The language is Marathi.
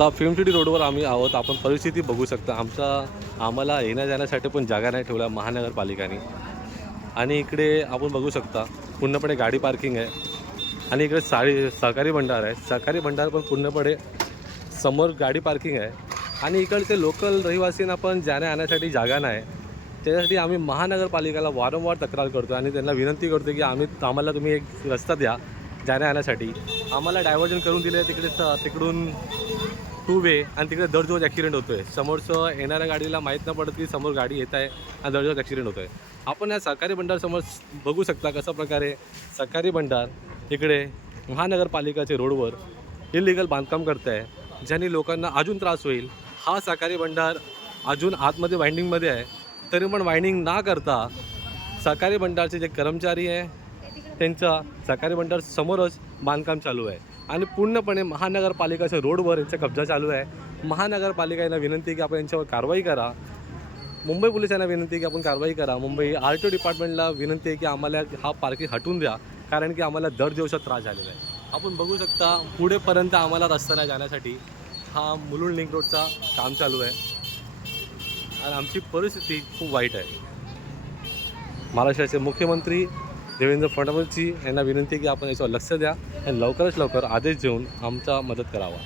आता फिल्म सिटी रोडवर आम्ही आहोत. आपण परिस्थिती बघू शकता. आम्हाला येण्या जाण्यासाठी पण जागा नाही ठेवल्या महानगरपालिकेने. आणि इकडे आपण बघू शकता पूर्णपणे गाडी पार्किंग आहे. आणि इकडे सहकारी भंडार आहे. सहकारी भंडार पण पूर्णपणे समोर गाडी पार्किंग आहे. आणि इकडचे लोकल रहिवासींना पण जाण्या येण्यासाठी जागा नाही. त्याच्यासाठी आम्ही महानगरपालिकेला वारंवार तक्रार करतो आणि त्यांना विनंती करतो की आम्हाला तुम्ही एक रस्ता द्या जाण्या येण्यासाठी. आम्हाला डायव्हर्जन करून दिले तिकडून टू वे आणि तिकडे दररोज ॲक्सिडेंट होतो आहे. समोरचं येणाऱ्या गाडीला माहीत नाही पडत की समोर गाडी येत आहे आणि दररोज ॲक्सिडेंट होतो आहे. आपण या सहकारी भंडारसमोर बघू शकता कशा प्रकारे सहकारी भंडार इकडे महानगरपालिकेच्या रोडवर इलिगल बांधकाम करत आहे, ज्याने लोकांना अजून त्रास होईल. हा सहकारी भंडार अजून आतमध्ये वाइंडिंगमध्ये आहे, तरी पण वाइंडिंग ना करता सहकारी भंडारचे जे कर्मचारी आहे त्यांचा सहकारी भंडार समोरच बांधकाम चालू आहे. आणि पूर्णपणे महानगरपालिकेच्या रोडवर यांचा कब्जा चालू आहे. महानगरपालिकेला विनंती की आपण यांच्यावर कारवाई करा. मुंबई पोलिसांना विनंती की आपण कारवाई करा. मुंबई RTO डिपार्टमेंटला विनंती आहे की आम्हाला हा पार्किंग हटवून द्या, कारण की आम्हाला दर दिवसात त्रास झालेला आहे. आपण बघू शकता पुढेपर्यंत आम्हाला रस्ता नाही जाण्यासाठी हा मुलुंड लिंक रोडचा काम चालू आहे आणि आमची परिस्थिती खूप वाईट आहे. महाराष्ट्राचे मुख्यमंत्री देवेंद्र फडणवीसजी यांना विनंती की आपण याच्यावर लक्ष द्या आणि लवकरात लवकर आदेश देऊन आमचा मदत करावा.